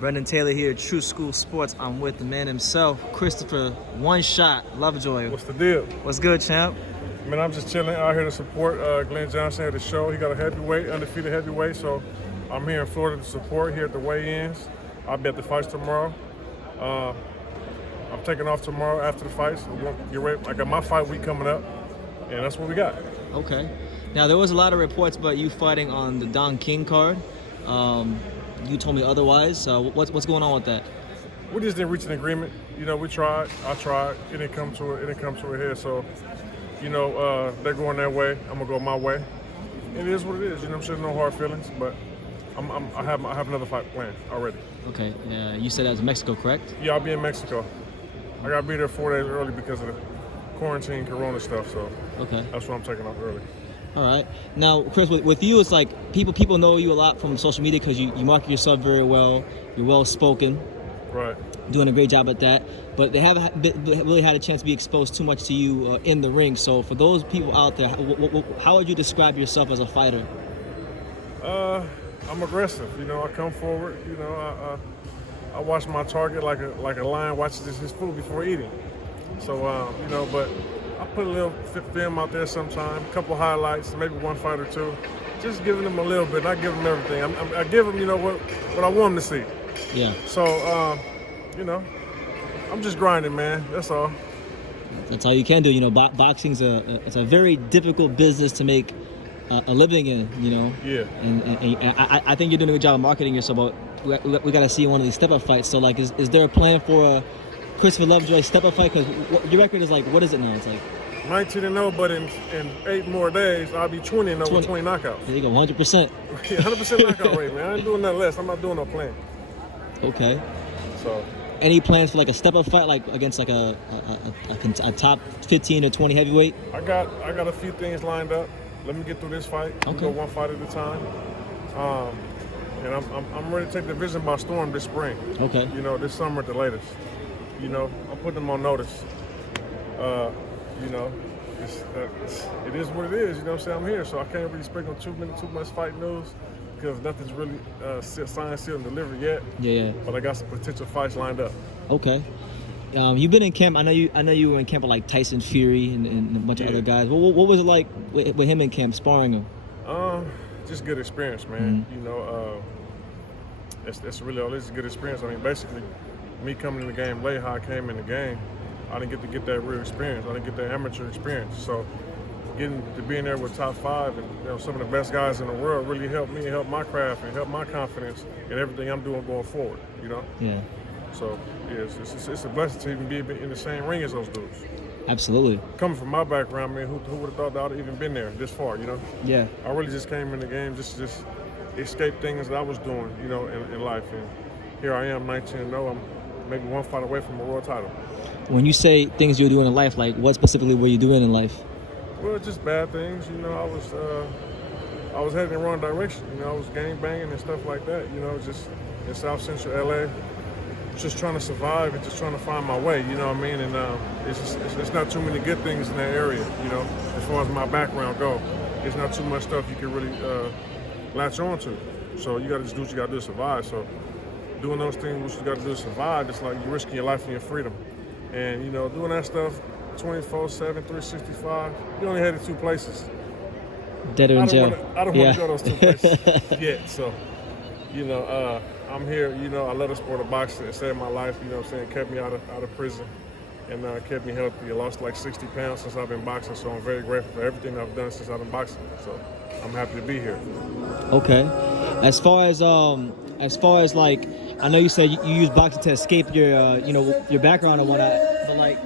Brendan Taylor here, True School Sports. I'm with the man himself, Christopher One Shot Lovejoy. What's the deal? What's good, champ? Man, I'm just chilling out here to support Glenn Johnson at the show. He got a heavyweight, undefeated heavyweight, so I'm here in Florida to support here at the weigh-ins. I'll be at the fights tomorrow. I'm taking off tomorrow after the fights. We're gonna get ready. I got my fight week coming up, and that's what we got. Okay. Now, there was a lot of reports about you fighting on the Don King card. You told me otherwise. What's going on with that? We just didn't reach an agreement. You know, we tried. I tried. It didn't come to a head. So, you know, they're going their way. I'm gonna go my way. It is what it is. You know, I'm sure no hard feelings, but I have another fight planned already. Okay. You said that was Mexico, correct? Yeah, I'll be in Mexico. I gotta be there 4 days early because of the quarantine, Corona stuff. So okay, that's why I'm taking off early. All right. Now, Chris, with you, it's like people know you a lot from social media because you market yourself very well. You're well spoken. Right. Doing a great job at that. But they haven't really had a chance to be exposed too much to you in the ring. So for those people out there, how would you describe yourself as a fighter? I'm aggressive. You know, I come forward. You know, I watch my target like a lion watches his food before eating. So you know, but I put a little film out there sometime, a couple highlights, maybe one fight or two, just giving them a little bit, not giving them everything. I give them, you know, what I want them to see. Yeah. So, you know, I'm just grinding, man. That's all. That's all you can do. You know, boxing's it's a very difficult business to make a living in. You know. Yeah. And I think you're doing a good job of marketing yourself. But we got to see one of these step-up fights. So, like, is there a plan for a Christopher Lovejoy step-up fight? Because your record is like, what is it now? It's like 19-0, but in 8 more days, I'll be 20-0 with 20 knockouts. There you go, 100%. Yeah, 100% knockout rate, man. I ain't doing nothing less. I'm not doing no plan. Okay. So, any plans for like a step-up fight, like against like a top 15 or 20 heavyweight? I got a few things lined up. Let me get through this fight. Okay. We'll go one fight at a time. And I'm ready to take the division by storm this spring. Okay. You know, this summer at the latest. You know, I'm putting them on notice. You know, it is what it is. You know what I'm saying? I'm here, so I can't really speak on too much fight news because nothing's really signed, sealed, and delivered yet. Yeah. But I got some potential fights lined up. Okay. You've been in camp. I know you were in camp with like Tyson Fury and a bunch of other guys. What was it like with him in camp, sparring him? Just good experience, man. Mm-hmm. You know, that's really all. It's a good experience. I mean, basically, me coming in the game late, how I came in the game, I didn't get that real experience. I didn't get that amateur experience. So getting to be in there with top 5 and, you know, some of the best guys in the world really helped me, helped my craft, and helped my confidence in everything I'm doing going forward, you know? Yeah. So, yeah, it's a blessing to even be in the same ring as those dudes. Absolutely. Coming from my background, man, who would have thought that I'd have even been there this far, you know? Yeah. I really just came in the game just escape things that I was doing, you know, in life. And here I am, 19-0. I'm maybe one fight away from a world title. When you say things you're doing in life, like what specifically were you doing in life? Well, just bad things. You know, I was heading in the wrong direction. You know, I was gang banging and stuff like that. You know, just in South Central LA, just trying to survive and just trying to find my way. You know what I mean? And it's not too many good things in that area. You know, as far as my background go, it's not too much stuff you can really latch on to. So you got to just do what you got to do to survive. So doing those things, what you got to do to survive, it's like you're risking your life and your freedom. And, you know, doing that stuff 24/7, 365, you only headed 2 places. Dead or in jail. I don't want to go those 2 places yet. So, you know, I'm here, you know, I love the sport of boxing. It saved my life, you know what I'm saying, kept me out of prison and kept me healthy. I lost like 60 pounds since I've been boxing, so I'm very grateful for everything I've done since I've been boxing. So I'm happy to be here. Okay. As far as like, I know you said you use boxing to escape your, you know, your background and whatnot, but like,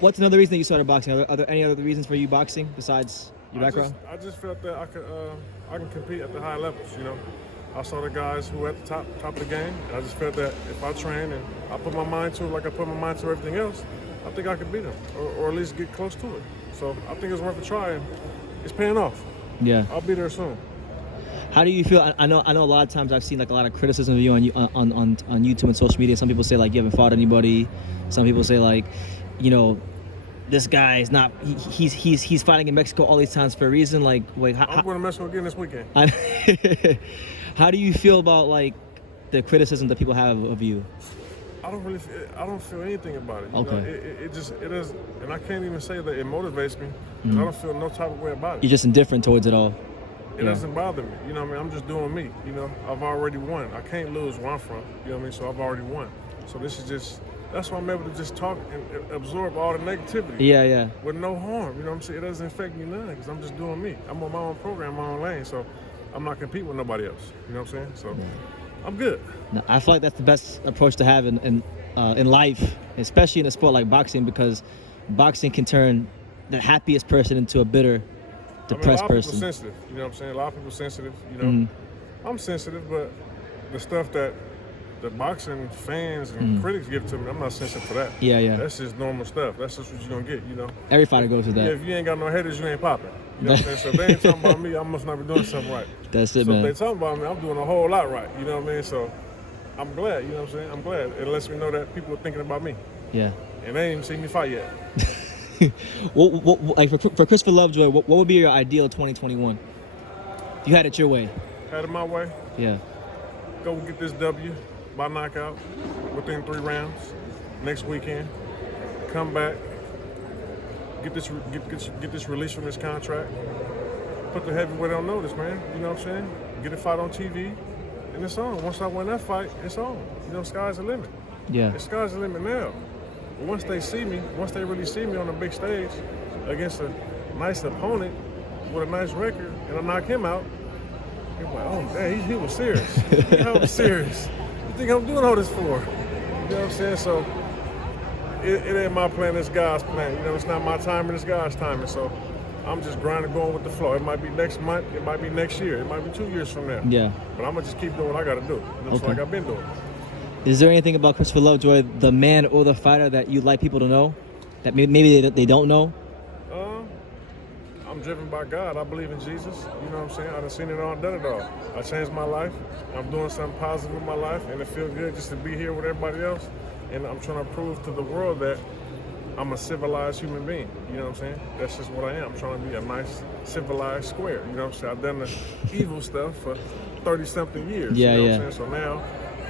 what's another reason that you started boxing? Are there any other reasons for you boxing besides your background? I just felt that I can compete at the high levels, you know. I saw the guys who were at the top of the game, and I just felt that if I train and I put my mind to it like I put my mind to everything else, I think I could beat them, or at least get close to it. So I think it's worth a try, and it's paying off. Yeah. I'll be there soon. How do you feel? I know a lot of times I've seen like a lot of criticism of you on YouTube and social media. Some people say like you haven't fought anybody. Some people say like, you know, this guy is not. He's fighting in Mexico all these times for a reason. Like, wait, I'm going to Mexico again this weekend. How do you feel about like the criticism that people have of you? I don't feel anything about it. You Okay. know, it is, and I can't even say that it motivates me. 'Cause I don't feel no type of way about it. You're just indifferent towards it all. It doesn't bother me. You know what I mean? I'm just doing me. You know, I've already won. I can't lose where I'm from. You know what I mean? So I've already won. So this is just, that's why I'm able to just talk and absorb all the negativity. Yeah. With no harm. You know what I'm saying? It doesn't affect me none because I'm just doing me. I'm on my own program, my own lane. So I'm not competing with nobody else. You know what I'm saying? So I'm good. No, I feel like that's the best approach to have in life, especially in a sport like boxing, because boxing can turn the happiest person into a bitter, depressed a lot of person. people sensitive. You know what I'm saying? A lot of people sensitive. You know, I'm sensitive, but the stuff that the boxing fans and critics give to me, I'm not sensitive for that. Yeah. That's just normal stuff. That's just what you're gonna get. You know. Every fighter goes through that. Yeah, if you ain't got no haters, you ain't popping. You know what I'm saying? So if they ain't talking about me, I must not be doing something right. That's it, so man. if they talking about me, I'm doing a whole lot right. You know what I mean? So I'm glad. You know what I'm saying? I'm glad. It lets me know that people are thinking about me. Yeah. And they ain't even seen me fight yet. Like for Christopher Lovejoy, what would be your ideal 2021? If you had it your way. Had it my way. Yeah. Go get this W by knockout within 3 rounds next weekend. Come back. Get this release from this contract. Put the heavyweight on notice, man. You know what I'm saying? Get a fight on TV, and it's on. Once I win that fight, it's on. You know, sky's the limit. Yeah. The sky's the limit now. Once they see me, once they really see me on a big stage against a nice opponent with a nice record, and I knock him out, they're like, oh, man, he was serious. I was serious. You think I'm doing all this for? You know what I'm saying? So it ain't my plan, it's God's plan. You know, it's not my timing, it's God's timing. So I'm just grinding, going with the flow. It might be next month, it might be next year, it might be 2 years from now. Yeah. But I'm gonna just keep doing what I gotta do. That's like I've been doing. Is there anything about Christopher Lovejoy, the man or the fighter, that you'd like people to know that maybe they don't know? I'm driven by God. I believe in Jesus. You know what I'm saying? I've seen it all, done it all. I changed my life. I'm doing something positive with my life, and it feels good just to be here with everybody else. And I'm trying to prove to the world that I'm a civilized human being. You know what I'm saying? That's just what I am. I'm trying to be a nice, civilized square. You know what I'm saying? I've done the evil stuff for 30-something years. Yeah, you know what I'm saying? So now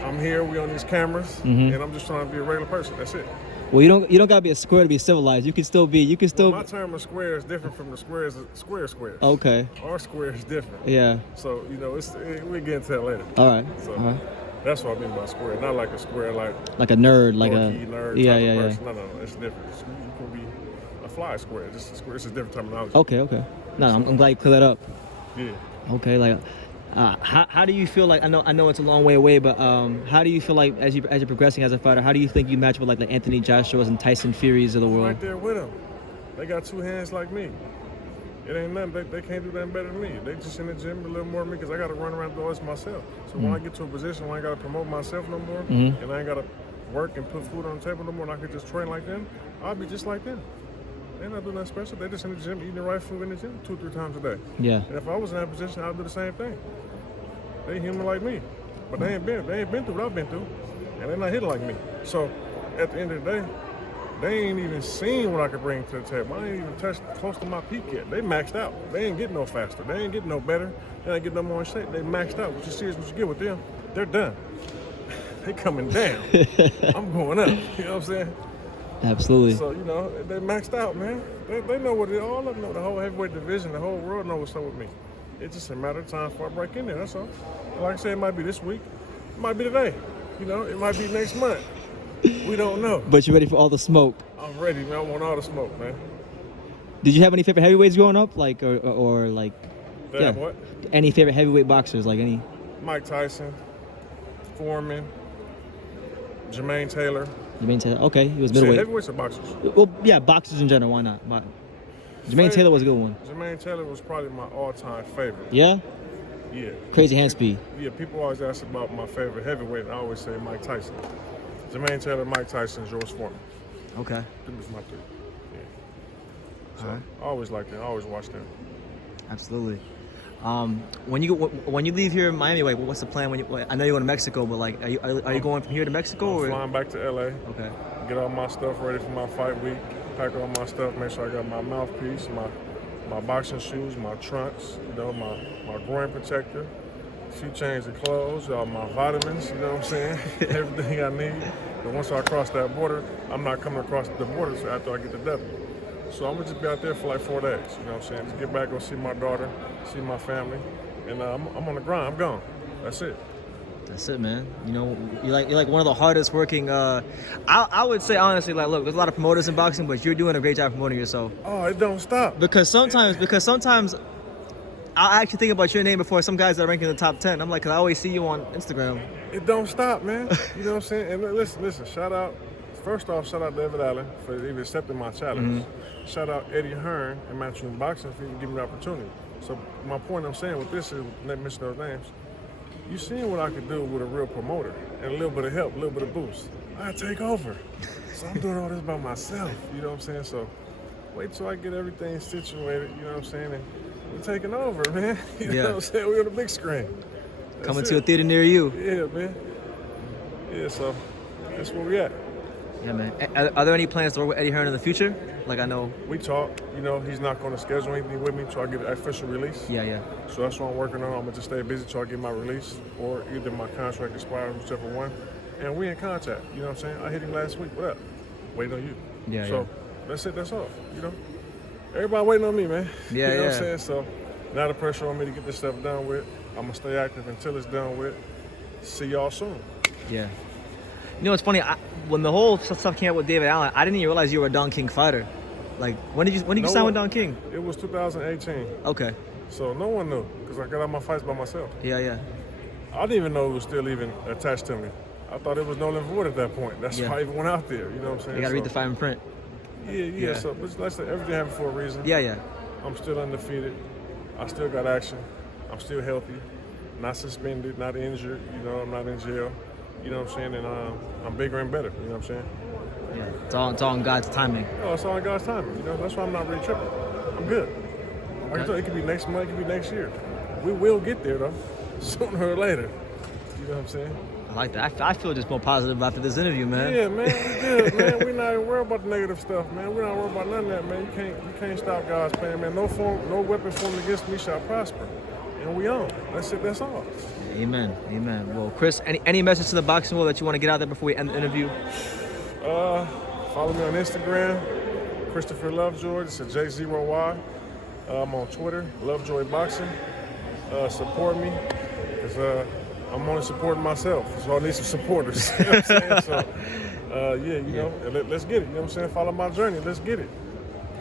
I'm here, we on these cameras, and I'm just trying to be a regular person. That's it. Well, you don't gotta be a square to be civilized. You can still be. Well, my term of square is different from the squares. Squares. Okay. Our square is different. Yeah. So you know, we'll get into that later. All right. So that's what I mean by square. Not like a square, like a nerd, like a nerd. Yeah. Type of person. No, it's different. You can be a fly square. Just a square. It's a different terminology. Okay. No, I'm glad you cleared that up. Yeah. Okay, like. How do you feel like, I know it's a long way away, but how do you feel like as you're progressing as a fighter, how do you think you match with like the Anthony Joshua's and Tyson Furies of the world? Right there with them. They got 2 hands like me. It ain't nothing. They can't do nothing better than me. They just in the gym a little more than me because I got to run around and do all this myself. So when I get to a position where I ain't got to promote myself no more, and I ain't got to work and put food on the table no more, and I could just train like them, I'll be just like them. They're not doing nothing special. They're just in the gym eating the right food in the gym 2-3 times a day. Yeah. And if I was in that position, I'd do the same thing. They human like me, but they ain't been through what I've been through, and they're not hitting like me. So at the end of the day, they ain't even seen what I could bring to the table. I ain't even touched close to my peak yet. They maxed out. They ain't getting no faster. They ain't getting no better. They ain't getting no more in shape. They maxed out. What you see is what you get with them. They're done. They coming down. I'm going up. You know what I'm saying? Absolutely. So, you know, they maxed out, man. They know what it all of them know. The whole heavyweight division, the whole world knows what's up with me. It's just a matter of time before I break in there, that's all. Like I said, it might be this week. It might be today. You know, it might be next month. We don't know. But you're ready for all the smoke. I'm ready, man. I want all the smoke, man. Did you have any favorite heavyweights growing up? Like, or like... What? Any favorite heavyweight boxers, like any? Mike Tyson, Foreman, Jermaine Taylor. Jermaine Taylor, okay, he was middleweight. Heavyweights or boxers? Well, yeah, boxers in general, why not? Jermaine Taylor was a good one. Jermaine Taylor was probably my all-time favorite. Yeah? Yeah. Crazy hand speed. Yeah, people always ask about my favorite heavyweight, and I always say Mike Tyson. Jermaine Taylor, Mike Tyson, George Foreman. Okay. Them was my 3. Yeah. So All right. I always liked them. I always watched them. Absolutely. When you leave here in Miami, like, what's the plan? I know you're going to Mexico, but like, are you going from here to Mexico? I'm flying back to LA. Okay. Get all my stuff ready for my fight week. Pack all my stuff. Make sure I got my mouthpiece, my boxing shoes, my trunks, you know, my groin protector, a few changes of clothes, all my vitamins, you know what I'm saying? Everything I need. But once I cross that border, I'm not coming across the border after I get the W. So I'm gonna just be out there for like 4 days, you know what I'm saying? Just get back, go see my daughter, see my family, and I'm on the grind. I'm gone. That's it. That's it, man. You know, you're like one of the hardest working. I would say honestly, like, look, there's a lot of promoters in boxing, but you're doing a great job promoting yourself. Oh, it don't stop. Because sometimes I actually think about your name before some guys that rank in the top 10. I'm like, 'cause I always see you on Instagram. It don't stop, man. You know what I'm saying? And listen. Shout out. First off, shout out to David Allen for even accepting my challenge. Shout out Eddie Hearn and Matchroom Boxing for even giving me the opportunity. So my point I'm saying with this is, let me mention those names. You seen what I could do with a real promoter and a little bit of help, a little bit of boost. I take over. So I'm doing all this by myself. You know what I'm saying? So wait till I get everything situated. You know what I'm saying? And we're taking over, man. You know what I'm saying? We're on the big screen. Coming to a theater near you. Yeah, man. Yeah, so that's where we at. Yeah, man. Are there any plans to work with Eddie Hearn in the future? Like, I know. We talk. You know, he's not going to schedule anything with me until I get an official release. Yeah. So that's what I'm working on. I'm going to just stay busy till I get my release, or either my contract expires, whichever one. And we in contact. You know what I'm saying? I hit him last week. What up? Waiting on you. Yeah. That's it. That's all. You know? Everybody waiting on me, man. Yeah, you know what I'm saying? So now the pressure on me to get this stuff done with. I'm going to stay active until it's done with. See y'all soon. Yeah. You know, it's funny. When the whole stuff came up with David Allen, I didn't even realize you were a Don King fighter. Like, when did you sign with Don King? It was 2018. Okay. So no one knew because I got out my fights by myself. Yeah. I didn't even know it was still even attached to me. I thought it was null and void at that point. That's why I even went out there. You know what I'm saying? You got to read the fine print. Yeah. So but like I said, everything happened for a reason. Yeah. I'm still undefeated. I still got action. I'm still healthy. Not suspended. Not injured. You know, I'm not in jail. You know what I'm saying? And I'm bigger and better. You know what I'm saying? Yeah, it's all in God's timing. No, it's all in God's timing. You know, that's why I'm not really tripping. I'm good. Like I told you, it could be next month, it could be next year. We will get there though, sooner or later. You know what I'm saying? I like that. I feel just more positive after this interview, man. Yeah, man, we good, man. We're not even worried about the negative stuff, man. We're not worried about none of that, man. You can't stop God's plan, man. No weapon formed against me shall prosper. And we on. That's it, that's all. Amen. Well, Chris, any message to the boxing world that you want to get out there before we end the interview? Follow me on Instagram, Christopher Lovejoy. It's a J0Y. I'm on Twitter, Lovejoy Boxing. Support me, because I'm only supporting myself, so I need some supporters. You know what I'm saying? So, know, let's get it. You know what I'm saying? Follow my journey. Let's get it.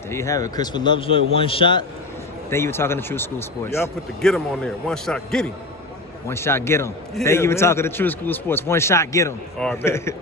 There you have it. Christopher Lovejoy, one shot. Thank you for talking to True School Sports. Yeah, I put the get him on there. One shot, get him. One shot, get him. Yeah, Thank you for man. talking to True School Sports. One shot, get him. All right, bet.